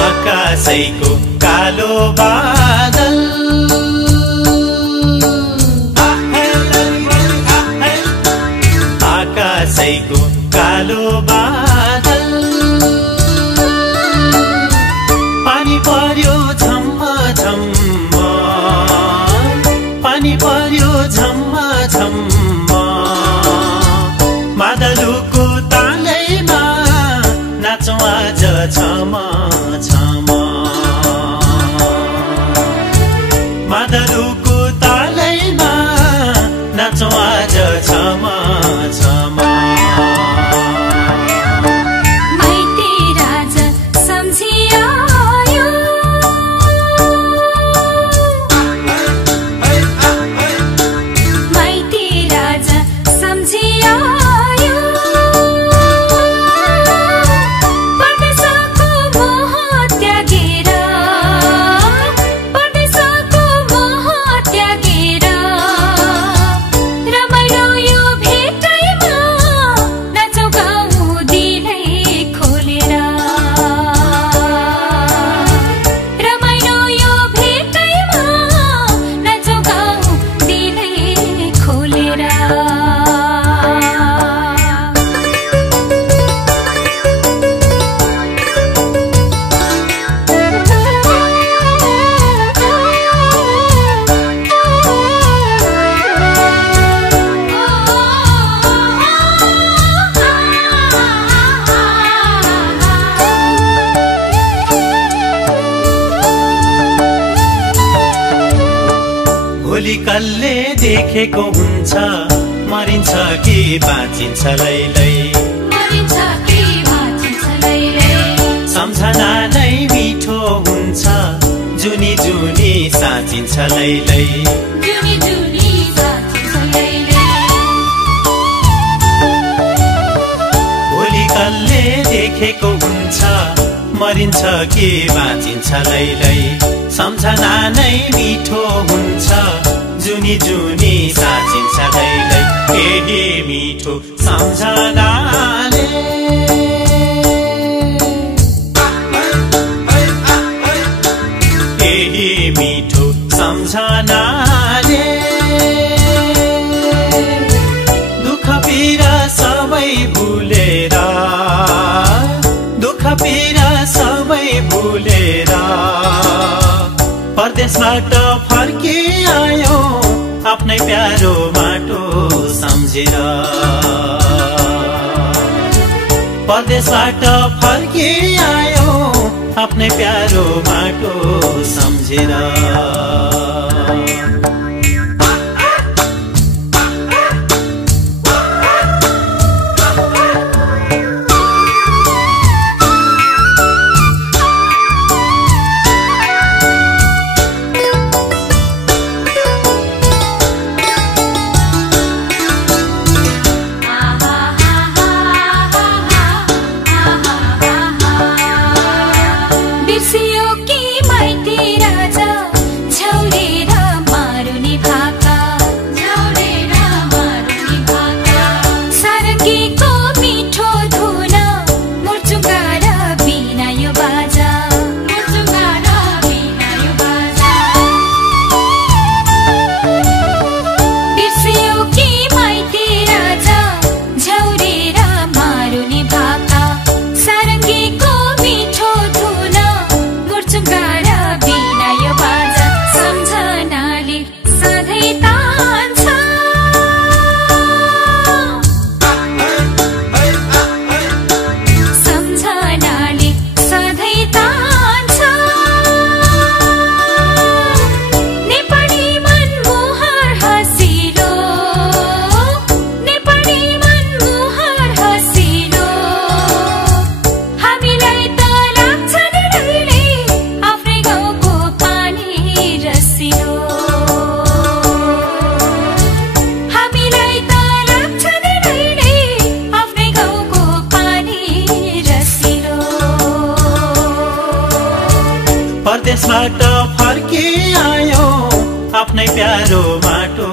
आकाशैको कालो बादल आकाशैको कालो बादल पानी पर्यो झम्म झम्म पानी पर्यो झम्म झम्म मादलुको तालैमा नाचौँ आज छम छम मादलुको तालैमा नाचौँ आज छम छम माइती राजा सम्झियो माइती राजा सम्झियो परदेशको मोह त्यागेर परदेशको मोह त्यागेर रमाइलो यो भेटैमा नाचौँ गाउँ दिनै खोलेर रमाइलो यो भेटैमा नाचौँ गाउँ दिनै खोलेर भोलि कसले देखेको हुन्छ मरिन्छ कि बाँचिन्छ लैलै मरिन्छ कि बाँचिन्छ लैलै सम्झना नै मिठो हुन्छ जुनी जुनी साँचिन्छ लैलै जुनी जुनी साँचिन्छ लैलै भोलि कसले देखेको हुन्छ मरिन्छ कि बाँचिन्छ लैलै सम्झना नै मिठो हुन्छ जुनी जुनी साँचिन्छ लैलै केही मिठो सम्झनाले केही मिठो सम्झनाले दुःख पीडा सबै भुलेर दुःख पीडा सबै भुलेर परदेशबाट फर्की आयो आफ्नै प्यारो माटो सम्झेर परदेशबाट फर्की आयो आफ्नै प्यारो माटो सम्झेर बिर्सियो कि माइती राजा छौरी परदेशबाट फर्किआयो आफ्नै प्यारो माटो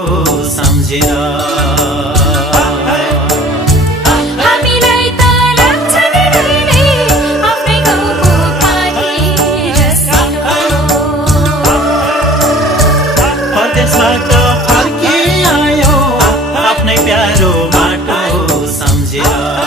सम्झेर हामीलाई त लाग्छ नि धेरै आफ्नै गाउँको पानी रसिलो परदेशबाट फर्किआयो आफ्नै प्यारो माटो सम्झेर